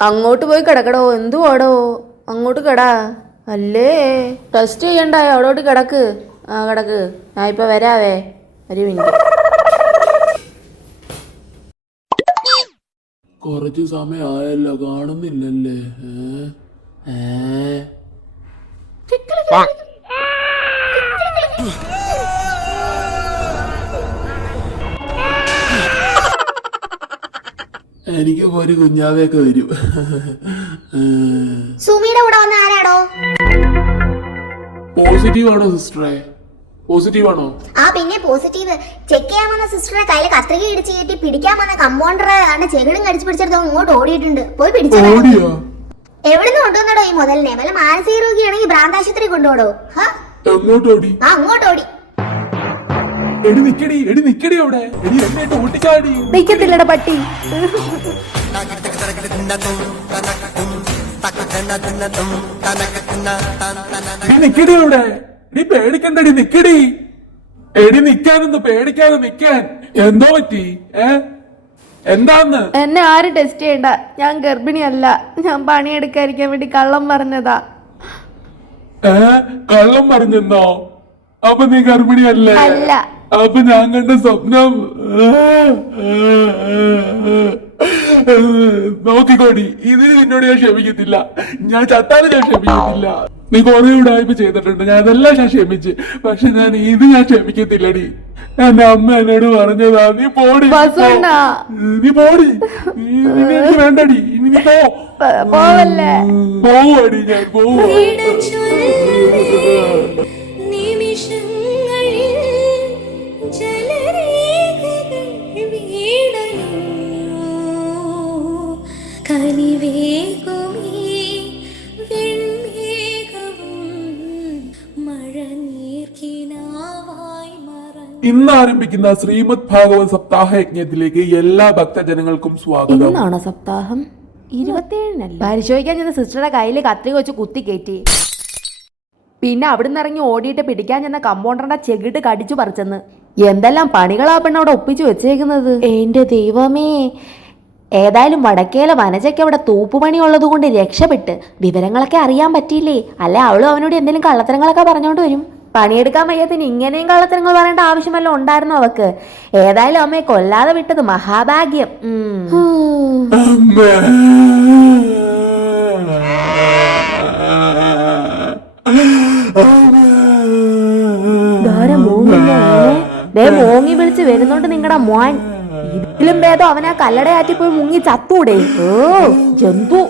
അങ്ങോട്ട് പോയി കിടക്കടോ. എന്തുവാടോ? അങ്ങോട്ട് കിടാ. അല്ലേ? ടെസ്റ്റ് ചെയ്യണ്ടായോ? അവിടോട്ട് കിടക്ക്. ആ കിടക്ക്. ഞാൻ ഇപ്പൊ വരാവേ. ഒരു മിനിറ്റ്. കുറച്ച് സമയമായല്ലോ കാണുന്നില്ലല്ലേ? ഏ? ഏ? എനിക്ക് ഒരു കുഞ്ഞാവയൊക്കെ വരും. സുമിയുടെ കൂടെ വന്ന ആരാടോ? പോസിറ്റീവ് ആണോ സിസ്റ്ററെ? പോസിറ്റീവ് ആണോ ആ പിന്നെ പോസിറ്റീവ്. ചെക്ക് ചെയ്യാൻ വന്ന സിസ്റ്ററെ കയ്യിൽ കത്രിക ഇടിച്ച് കയറ്റി പിടിക്കാൻ വന്ന കമ്പൗണ്ടർ ആണ് ചെകിടും കടിച്ചു പിടിച്ചെടുത്തോ ഇങ്ങോട്ട് ഓടിയിട്ടുണ്ട്. പോയി പിടിച്ചോ. എവിടുന്ന് കൊണ്ടുവന്നടോ ഈ മുതലിനെ? വല്ല മാനസിക രോഗിയാണെങ്കിൽ ഭ്രാന്താശുപത്രി കൊണ്ടുപോടോ. അങ്ങോട്ട് ഓടി എടി നിക്കടി എടി നിക്കടി അവിടെ. എടി എന്നെ ഓട്ടിച്ചാടി നിക്കത്തില്ലട പട്ടി. നിക്കടി അവിടെ. നീ പേടിക്കണ്ടടി നിക്കടി. എടി നിക്കാനൊന്ന് പേടിക്കാതെ നിക്കാൻ. എന്തോ പറ്റി? ഏ? എന്താന്ന്? എന്നെ ആരും ടെസ്റ്റ് ചെയ്യണ്ട. ഞാൻ ഗർഭിണിയല്ല. ഞാൻ പണിയെടുക്കാതിരിക്കാൻ വേണ്ടി കള്ളം പറഞ്ഞതാ. ഏ? കള്ളം പറഞ്ഞെന്നോ? അപ്പൊ നീ ഗർഭിണിയല്ലേ? അല്ല. അപ്പൊ ഞാൻ കണ്ട സ്വപ്നം. നോക്കിക്കോടി ഇതിന് നിന്നോട് ഞാൻ ക്ഷമിക്കത്തില്ല. ഞാൻ ചത്താലും ഞാൻ ക്ഷമിക്കത്തില്ല. നീ കുറെ ഉടായ്പ ചെയ്തിട്ടുണ്ട്. ഞാൻ അതെല്ലാം ഞാൻ ക്ഷമിച്ച്. പക്ഷെ ഞാൻ ഇത് ഞാൻ ക്ഷമിക്കത്തില്ലടി. എന്റെ അമ്മ എന്നോട് പറഞ്ഞതാ നീ പോടി നീ പോടി. എനിക്ക് വേണ്ടടി. ഇനി നീ പോ. പോവല്ലേ? പോവടി ഞാൻ പോവാ ഇന്ന് ആരംഭിക്കുന്ന ശ്രീമദ് ഭാഗവത് സപ്താഹ യജ്ഞത്തിലേക്ക് എല്ലാ ഭക്തജനങ്ങൾക്കും സ്വാഗതം. ഇന്നാണോ സപ്താഹം? ഇരുപത്തിയേഴിനല്ല? പരിശോധിക്കാൻ ചെന്ന സിസ്റ്ററുടെ കയ്യിൽ കത്രിക വെച്ച് കുത്തി കയറ്റി പിന്നെ അവിടുന്ന് ഇറങ്ങി ഓടിയിട്ട് പിടിക്കാൻ ചെന്ന കമ്പൗണ്ടറിന്റെ ചെകിട്ട് കടിച്ചു പറിച്ചെന്ന്. എന്തെല്ലാം പണികളാ പെണ്ണ് അവിടെ ഒപ്പിച്ചു വെച്ചേക്കുന്നത്? എന്റെ ദൈവമേ. ഏതായാലും വടക്കേല വനജയ്ക്ക് അവിടെ തൂപ്പുപണി ഉള്ളത് കൊണ്ട് രക്ഷപ്പെട്ട് വിവരങ്ങളൊക്കെ അറിയാൻ പറ്റിയില്ലേ? അല്ല അവളും അവനോട് എന്തെങ്കിലും കള്ളത്തരങ്ങളൊക്കെ പറഞ്ഞോണ്ട് വരും. പണിയെടുക്കാൻ വയ്യാത്തിന് ഇങ്ങനെയും കള്ളത്തരങ്ങൾ പറയേണ്ട ആവശ്യമല്ല ഉണ്ടായിരുന്നു അവക്ക്? ഏതായാലും അമ്മയെ കൊല്ലാതെ വിട്ടത് മഹാഭാഗ്യം. അമ്മേ. മോങ്ങി വിളിച്ച് വരുന്നുണ്ട് നിങ്ങടെ മോൻ. ഇതിലും ഭേദം അവനാ കല്ലടയാറ്റി പോയി മുങ്ങി ചത്തൂടെ. ഓ ജന്തു.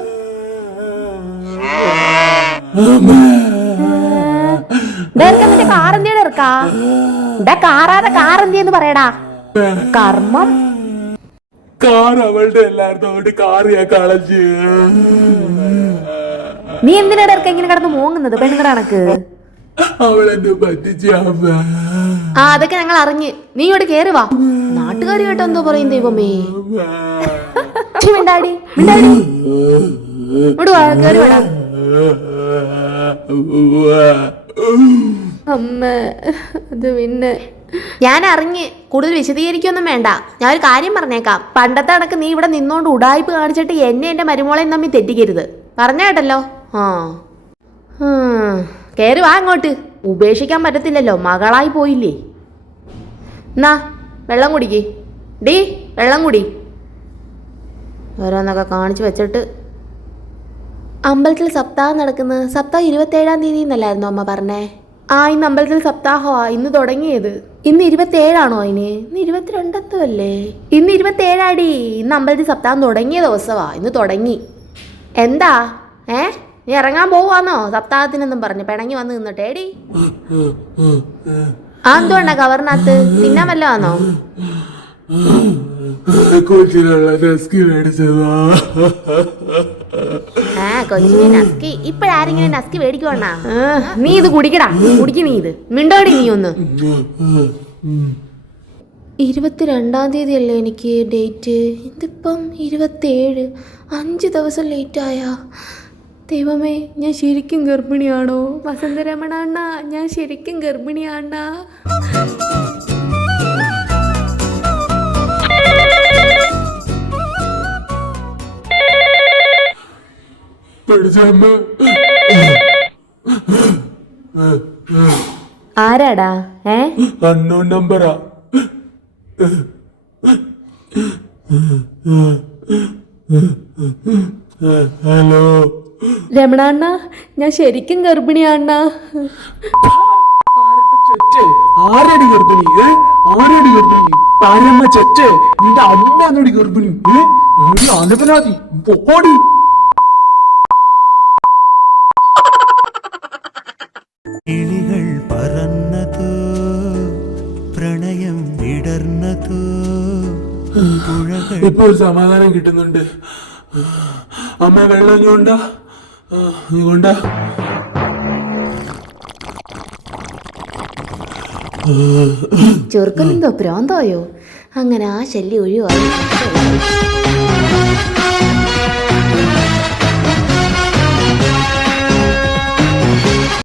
നിന്റെ കാറന്തിയുടെ ഇറക്കാ ഇതാ കാറാതെ കാറന്തിയെന്ന് പറയടാ. കർമ്മം. കാർ അവളുടെ എല്ലായിടത്തും അവളുടെ കാർ ഞാൻ കളഞ്ഞ് നീ എന്തിനാ ഇങ്ങനെ കിടന്ന് മോങ്ങുന്നത് പെണ്ണുങ്ങളുടെ കണക്ക് അവളെന്നെ പറ്റിച്ച ആ അതൊക്കെ ഞങ്ങൾ അറിഞ്ഞ്. നീ ഇങ്ങോട്ട് കേറി വാ. നാട്ടുകാരി കേട്ടോ എന്തോ പറയും ദൈവമേ. മിണ്ടാടി മിണ്ടാടി. ഇവിടെ വാ കേറി വാടാ അമ്മ ഞാൻ അറിഞ്ഞ് കൂടുതൽ വിശദീകരിക്കൊന്നും വേണ്ട. ഞാൻ ഒരു കാര്യം പറഞ്ഞേക്കാം. പണ്ടത്തെ അടക്ക് നീ ഇവിടെ നിന്നോണ്ട് ഉടായ്പ് കാണിച്ചിട്ട് എന്നെ എന്റെ മരുമോളെയും തമ്മിൽ തെറ്റിക്കരുത്. പറഞ്ഞ കേട്ടല്ലോ? ആ. കയറി വാ അങ്ങോട്ട്. ഉപേക്ഷിക്കാൻ പറ്റത്തില്ലല്ലോ. മകളായി പോയില്ലേ. എന്നാ വെള്ളം കുടിക്ക്. ഡീ വെള്ളം കുടി. ഓരോന്നൊക്കെ കാണിച്ചു വെച്ചിട്ട് അമ്പലത്തിൽ സപ്താഹം നടക്കുന്നത് സപ്താഹം ഇരുപത്തേഴാം തീയതി എന്നല്ലായിരുന്നു അമ്മ പറഞ്ഞേ ആ ഇന്ന് അമ്പലത്തിൽ സപ്താഹമാ ഇന്ന് തുടങ്ങിയത് ഇന്ന് ഇരുപത്തേഴാണോ അതിന് ഇന്ന് ഇരുപത്തിരണ്ടത്തോ അല്ലേ ഇന്ന് ഇരുപത്തേഴാടി ഇന്ന് അമ്പലത്തിൽ സപ്താഹം തുടങ്ങിയ ദിവസമാ ഇന്ന് തുടങ്ങി എന്താ ഏ നീ ഇറങ്ങാൻ പോവാന്നോ സപ്താഹത്തിനെന്നും പറഞ്ഞു പിണങ്ങി വന്ന് നിന്നിട്ടേടി ആ എന്തുകൊണ്ടാ കവറിനകത്ത് തിന്നാൻ വല്ലോ ആണോ കൊച്ചിനുള്ള ഡെസ്ക് മേടിച്ചതാ ആ കൊച്ചിനെ നസ്കി. ഇപ്പഴാരെങ്കിലും നസ്കി മേടിക്കുവാണാ? നീ ഇത് കുടിക്കടാ. കുടിക്ക് നീ ഇത്. മിണ്ടോടി നീ ഒന്ന്. ഇരുപത്തിരണ്ടാം തീയതി അല്ലേ എനിക്ക് ഡേറ്റ്? ഇതിപ്പം ഇരുപത്തേഴ് അഞ്ച് ദിവസം ലേറ്റായാ. ദൈവമേ ഞാൻ ശരിക്കും ഗർഭിണിയാണോ? വസന്തരമണ അണ്ണ ഞാൻ ശരിക്കും ഗർഭിണിയാണ പിടിച്ചമ്മ ആരാടാ? ഏ? അന്നോൺ നമ്പറാ. ഹലോ. രമണ അണ്ണ ഞാൻ ശരിക്കും ഗർഭിണിയാണ്ണ ആരടി ഗർഭിണി? ആരടി ഗർഭിണി? പാരമ്മ ചെച്ചേ നിന്റെ അമ്മ എന്നോടി ഗർഭിണി? അനപനാതി പൊക്കോടി ഇപ്പൊ ഒരു സമാധാനം കിട്ടുന്നുണ്ട്. അമ്മ വെള്ളം കൊണ്ടാ. കൊണ്ടാ. ചെറുക്കനെന്തോ പ്രാന്തായോ? അങ്ങനെ ആ ശല്യം ഒഴിവായി.